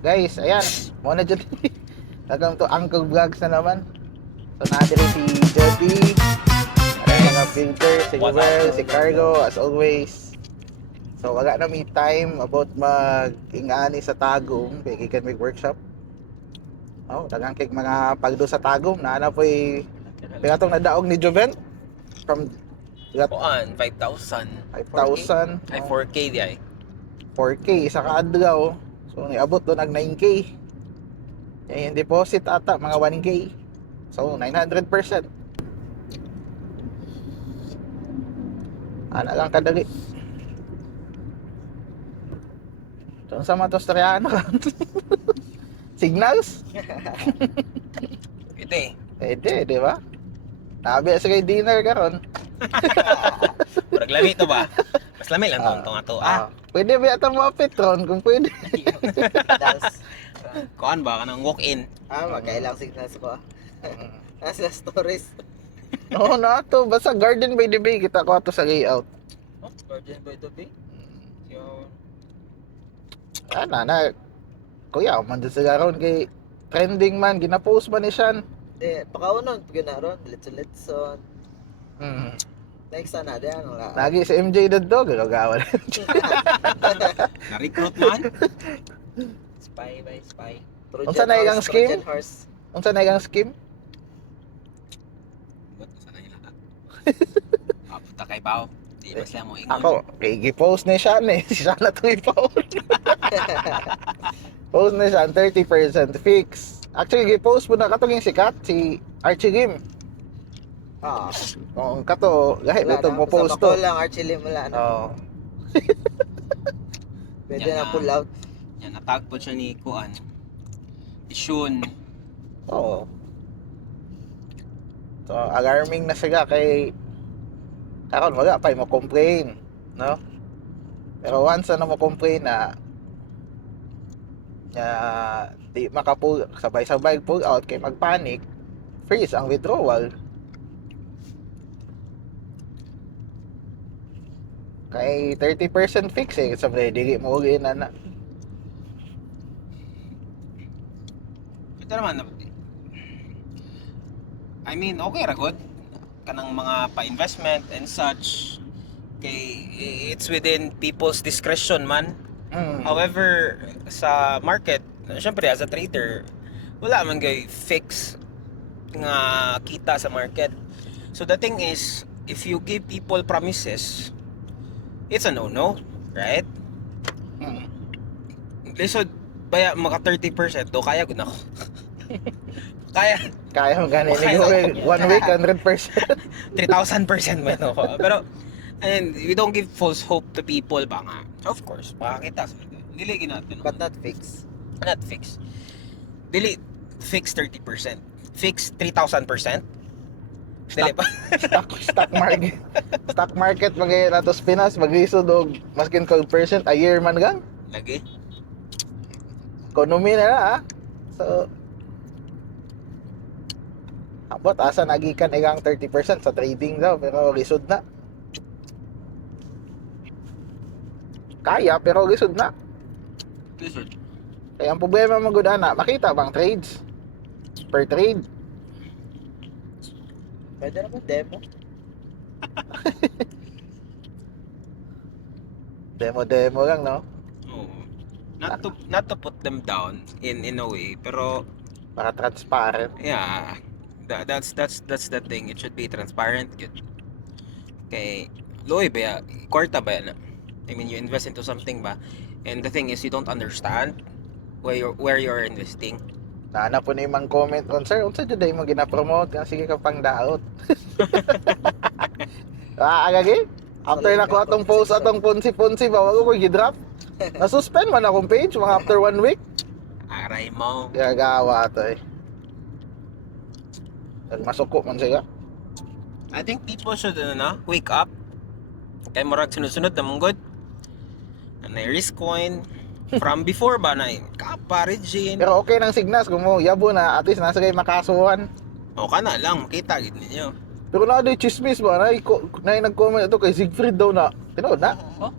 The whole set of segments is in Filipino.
guys, ayan. Muna dyan. Welcome to Uncle Vlogs na naman. So, natin si Jody. Ayan, mga filter, si Joel, si Cargo, as always. So, wala na may time about mag-ingani sa Tagum. Kaya kikan may workshop. Oh, dagang kay mga pagdo sa Tagum. Naana po pinatong nadaog ni Joven. From Kuan, 5,000. 5,000. Ay, 4K di ay. 4K sa kaadlaw. So niabot doon ang 9K. Yung deposit ata mga 1K. So 900%. Ana lang kadali. Doon sa Matosteriano ka. Signals? Ito Pwede, di ba? Nabi sa kay dinner karon. Murag lami to ba? Mas lami lang tong ato. Pwede ba atong mga Petron kung pwede? Kuan ba kanang walk-in? Magkailang signals ko. Nasa stories. Oo na to. Basta Garden by the Bay kita ko ato sa layout. Oh, Virgin by the Bay. Yun. Na. Kuya, man dyan sa karon kay trending man. Gina-post man ni Sean. Pakaunon, pagkanaron, litson-litson. Hmm. Next na diyan. Lagi si MJ Daddo, gagawa na. Na-recruit man? Spy by spy. Unsa na ilang scheme? Trojan horse. Unsa na ilang scheme? Ba't sana nila ta? Punta kay Bao. Di ba sila mo ingon? Ako, i-post ni Sean eh. Si Sean na ito i-post. Post ni Sean, 30% fix. Actually, i-post mo na katong yung sikat, si Archie Lim. Kung kato, kahit na ito mo post to. Sa lang, Archie Lim wala na. Oo. Pwede na pull out. Yan, natagpo siya ni Kuan. Ishun. Oo. So, alarming na siya kay karon wala pa mo complain, no? Pero once na mo complain na di makapull sabay-sabay pull out kay magpanic, freeze ang withdrawal. Kay 30% fix eh, sabi dili mo uli na. Ito naman, I mean, okay ra good. Kanang mga pa-investment and such. Kay it's within people's discretion man. However, sa market, syempre as a trader, wala man gay fix nga kita sa market. So the thing is, if you give people promises, it's a no-no, right? Lisod, baya maka 30%, do kaya gud nako. Kaya mo ganin Okay, ni 1 week 100%. 3,000% man ako. Pero and we don't give false hope to people ba nga. Of course, makakita sa dili ginatin. But not fix. Not fix. Dili fix 30%. Fix 3,000%. Dili pa. stock market. Stock market magay natos Pinas maglisod og maskin 12% a year man gang. Lagi. Ekonomi na So abot asa nagikan igang 30% sa trading daw pero lisod na. Kaya pero lisod na. Lisod. Kaya ang problema mo gud ana, makita bang trades per trade? Pwede naman demo. Demo lang, no? Oo. Not to put them down in a way, pero Para transparent. yeah, that's the thing. It should be transparent good. Kay loy ba kwarta ba na? I mean, you invest into something ba? And the thing is, you don't understand where you're investing. Naana po na imang comment on, sir, unsa jud mo gina-promote? Sige ka pang daot. Agagi? After na ko atong post atong punsi-punsi ba, wag ko gi-drop. Na-suspend man akong page mga after 1 week. Aray mo. Gagawa to eh. Masuko man siya. I think people should wake up. Kay murag sunod-sunod na mong good. Na risk coin from before ba na kapare Jane. Pero okay nang signas kung mo yabo na at least nasa kay makasuhan. O kana lang makita gid ninyo. Pero na di chismis ba na nag-comment ito kay Siegfried daw na. Tinood na. Oh.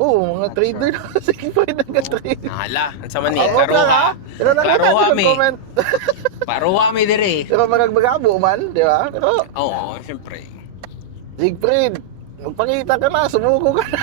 Oo, mga trader na. Sige pa rin nag-trade. Nahala. Ang sama ni, Oo, karuha. ka. Pero nakita Karuha ko mi. comment. Paruha mi dire. Pero magagabo man, di ba? Pero, Oo, syempre. Siegfried, magpakita ka na, sumuko ka na.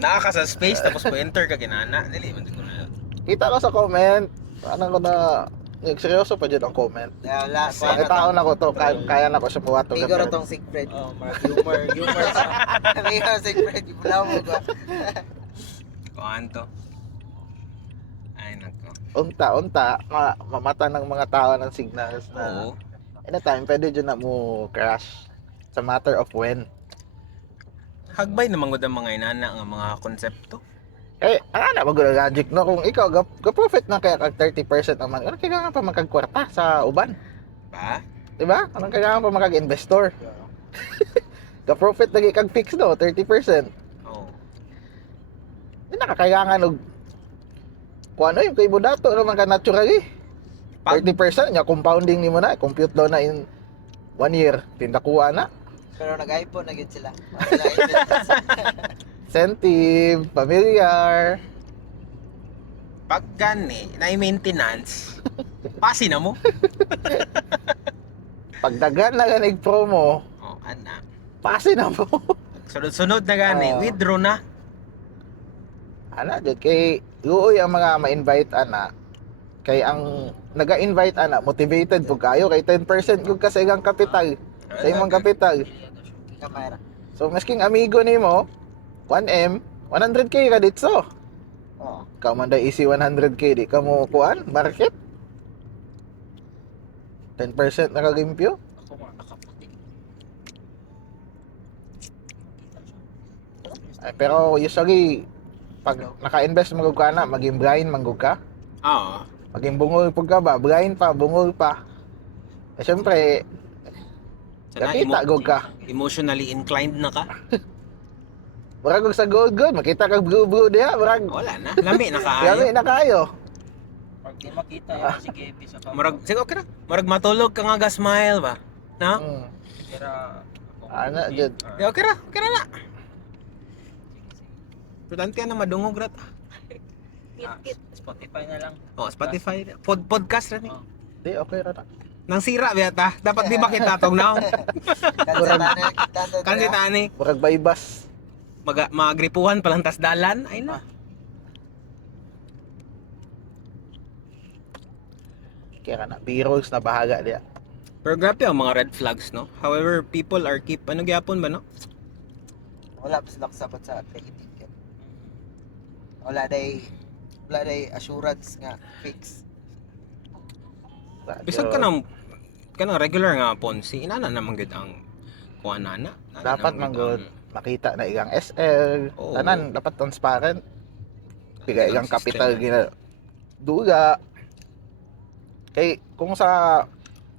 Nakaka sa space tapos mo enter ka ginana. Dili man ko na. Kita ko sa comment, ano ko na, seryoso pa dyan ang comment. Wala, May tao na ko to, kaya na ko siya buwato. Figure tong Siegfried. Oh, humor sa. Figure Siegfried, ibulaw mo ko. Kuan to. Ay nako. Unta, mamata ng mga tao ng signals na Oo. anytime pwede dyan na mo crash. It's a matter of when. Hagbay naman gud ang mga inana nga mga konsepto. Eh, ang anak mag logic no kung ikaw ga-profit na kaya kag 30% ang mga ano kailangan pa magkagkwarta sa uban, Ba? di ba? Anong kailangan pa magkag-investor? Ga-profit lagi kag fix no, 30%. Oo. Di nakakailangan og kung ano yung kay mo dato naman ka naturally. 30% nya compounding nimo na, compute daw na in 1 year, tindakuha na. Pero nag-iPhone na gid sila. Wala invest. Incentive, familiar. Pag gani, na maintenance, pasi na mo. Pagdagan na ganig promo, Oh, ana. pasi na mo. Sunod-sunod na gani, Oo. withdraw na. Ana, jud kay luoy ang mga ma-invite ana. Kay ang naga-invite ana, motivated pug kayo kay 10% gud ka sa ilang kapital. Sa imong kapital. Kamera. So masking amigo nimo, 1M, 100k ka ditso. Oo. Ka man day easy 100k di ka mo kuan market. 10% na kagimpyo. Ako mga nakaputi. Ay, pero usually pag naka-invest magug ka na, maging blind manggug ka. Oo. Maging bungol pug ka ba, blind pa, bungol pa. Eh syempre, Sana nakita gug ka. emotionally inclined na ka. Murag og sa gold good, makita kag blue diha, murag Wala na. Lami na yami kaayo. na kayo. Pag di makita yun si Kepi sa kamera. Murag, sige, okay na. Murag matulog ka nga ga smile ba? Na? Hmm. Kira Ana jud. Okay, okay na na. Importante ka na madungog rat. Spotify na lang. Oh, Spotify. Podcast rin. Di okay ra ta. Nang sira biyata. Dapat di ba kita tong now? Kasi tani. Murag baybas. Magripuhan palang tas dalan. Ay na. Kaya na B-rolls na bahaga diha. Pero grabe ang mga red flags, no? However, people are keep, ano gyapon ba, no? Wala pa sila kasabot sa ticket. Wala day assurance nga fix. Bisag ka ng regular nga Ponzi, inana naman gud ang kuha nana. Dapat man good makita na igang SL, Oo. tanan dapat transparent. Piga Ilang igang capital system. gina duga. Kay kung sa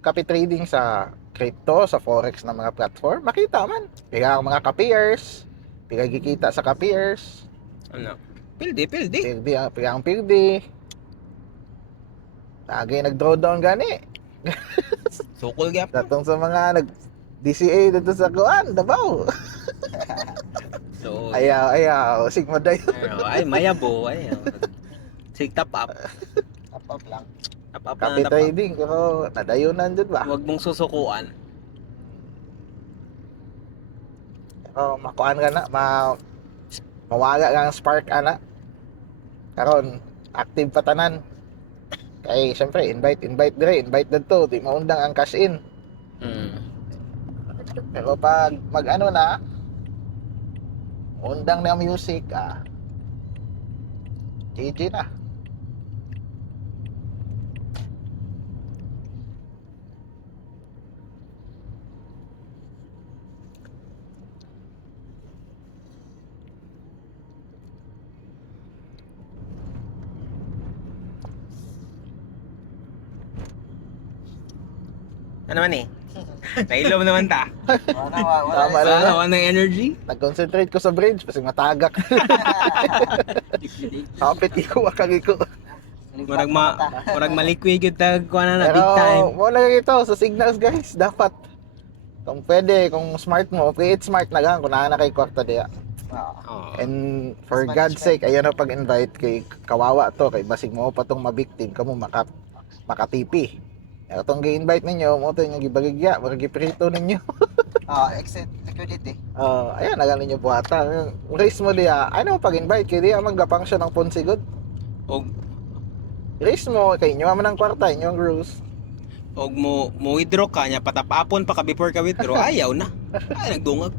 copy trading sa crypto, sa forex na mga platform, makita man. Piga ang mga ka-peers, piga gikita sa ka-peers, Ano? Pildi. piga ang pildi. Tagay nag-drawdown gani. Sukol gyap. Datong sa mga nag DCA dito sa kuan, Davao. So, Ayaw, sigma day. ay mayabo, ay. Sig top up. Up lang. Top up Copy na top up. trading, pero nadayunan dyan ba? Huwag mong susukuan. Pero makuan ka na, mawala ka ng spark ana. Karon active pa tanan. Kay syempre invite dito, di maundang ang cash in. Pero pag mag-ano na, undang na music, GG na. Ano man eh? Nailom naman ta. Wala Tama lang. Wala ng energy. Nag-concentrate ko sa bridge, kasi matagak. Kapit iko, wakagiko. Murag maliquid yung tag ko na big Pero, time. mo lang ito, sa signals guys, dapat Kung pwede, kung smart mo, create smart na gang kung na kay kwarta diya. Oh. And for Mas God's management. sake, ayan na pag-invite kay kawawa to, kay basig mo pa tong mabiktim, kamo makatipi. Itong gi-invite ninyo, mo to yung gibagigya, magiprito ninyo. Exit liquidity. Ayan, nagan ninyo buhata. Race mo diya, ano pag-invite, kay diya magapang siya ng ponsigod. Og Race mo, kay inyo man ang kwarta, inyo ang rules. mo withdraw ka nya patapapon pa ka before ka withdraw ayaw na. Ay nagdungag.